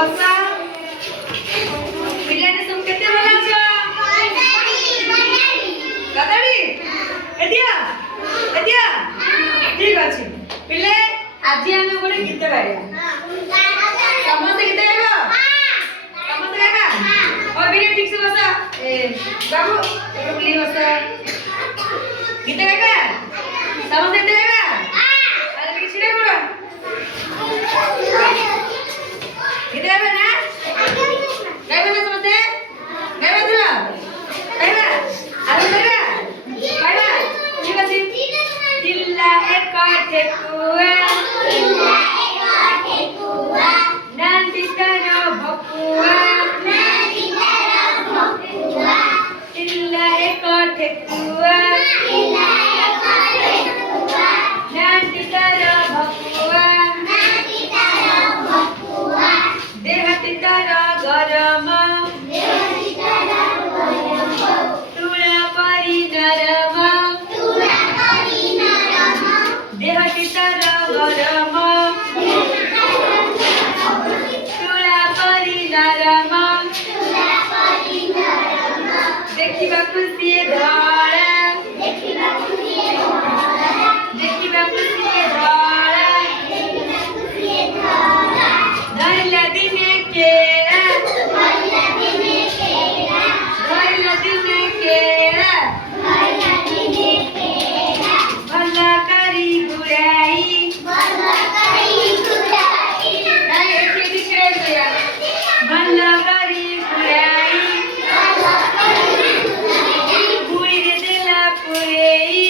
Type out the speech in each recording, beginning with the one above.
ବସା ପିଲାଟି ସବୁ କେତେ ଭଲ ଅଛ? କଦଳୀ ଏଦିଆ ଏଦିଆ ଠିକ ଅଛି ପିଲେ ଆଜି ଆମେ ଗୋଟେ ଗୀତ ଗାଇବା ସମସ୍ତେ ଗୀତ ଗାଇବ ସମସ୍ତେ ଗାଇବା ଓ ବିରେ ଠିକ ସେ ବସ ଏ ବାବୁ ଏଠି ବୁଲି ବସ ଗୀତ ଗାଇବା ସମସ୍ତେ ଗୀତ ଗାଇବା ଆରେ ଟିକେ ଛିଡ଼ା ପଡ଼ गीत गाइबे ना समझते गाइबे तुला गाइबे आरो गाइबे गाइबे ठीक अछि दिल्ला एक ठेकुआ नांदी करो भकुआ दिल्ला एक ठेकुआ नांदी करो भकुआ देहती तारा गरम तुला परी नरम देहती तारा गरम तुला परी नरम देखिबा खुशी धरा देखिबा खुशी धरा धरला दिने केरा भला करी बुराई भला करी बुराई बुरी दे दिला पुरेई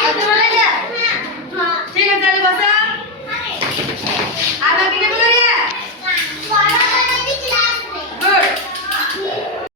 Hadi